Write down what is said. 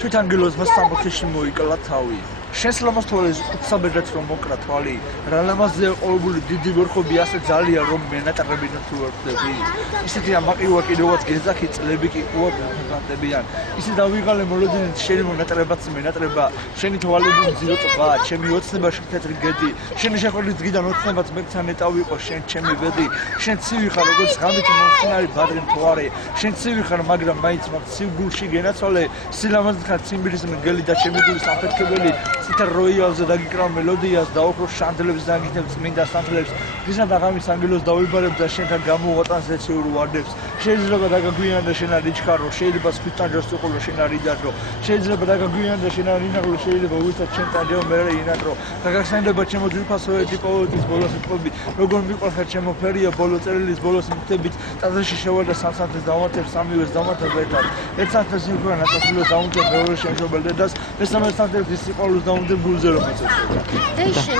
თვით ანგელოზმა სამოქეში მოიკლა თავი. შენს ლამაზ უცაბედად რომ მოკრა თვალი, რა ლამაზია ყოველგვარი დიდი ვერხობი ასე ძალიან რომ მენატრებინო თუ არ ხდები. ისეთი ამაყივა კიდევაც გეძახი წლები კი ყუად განდებიან. ისე დავიღალე მოლოდინით შენი მონატრებაც მენატრება, შენი თვალები მძირო ტბა, ჩემი ოცნება შეთეთრი გედი, შენი შეხვედრის დღიდან ოცნებაც მეკთან ნეტავი იყო შენ ჩემი ბედი, შენ ცივი ხარ როგორც ღამით მომხსნარი ბადრი მთვარე, შენ ცივი ხარ მაგრამ მაინც მაგ ცივ გულში გენაცვალე, სილამაზით ხარ ციმბირის მგელი და ჩემი გულის აფეთქებელი. Cita royalze dagikra melodias daokhro shandlebs dagiteb წმინდა სანთლებს გისა და ღამის ანგელოზს დავიბარებ და შენთან გამოვატანს ეციურ ვარდებს შეიძლება დაგაგვიანდა შენ არ იჩქარო შეიძლება სპიტანჯოს უყოლო შენ არ იდადრო შეიძლება დაგაგვიანდა შენ არ ინაღლო შეიძლება უცად შენ ტანჯო მე ინადრო გაგახსენდება ჩემო ძვირფასო ეტი პოეტის ბოლოს ტყობი როგორ მიყვარხარ ჩემო ფერია ბოლო წერილის ბოლოს მიტებით ტაძარში შევარდა სამსანთეს დავატებს სამივეს დავატებ ერთ სანთეს იქნა ნაცვლად დაუნჯო მეორე შემშობელ დედას მესამე სანთეს სიყვარულს დაუნჯო გულზე რომ ეწევა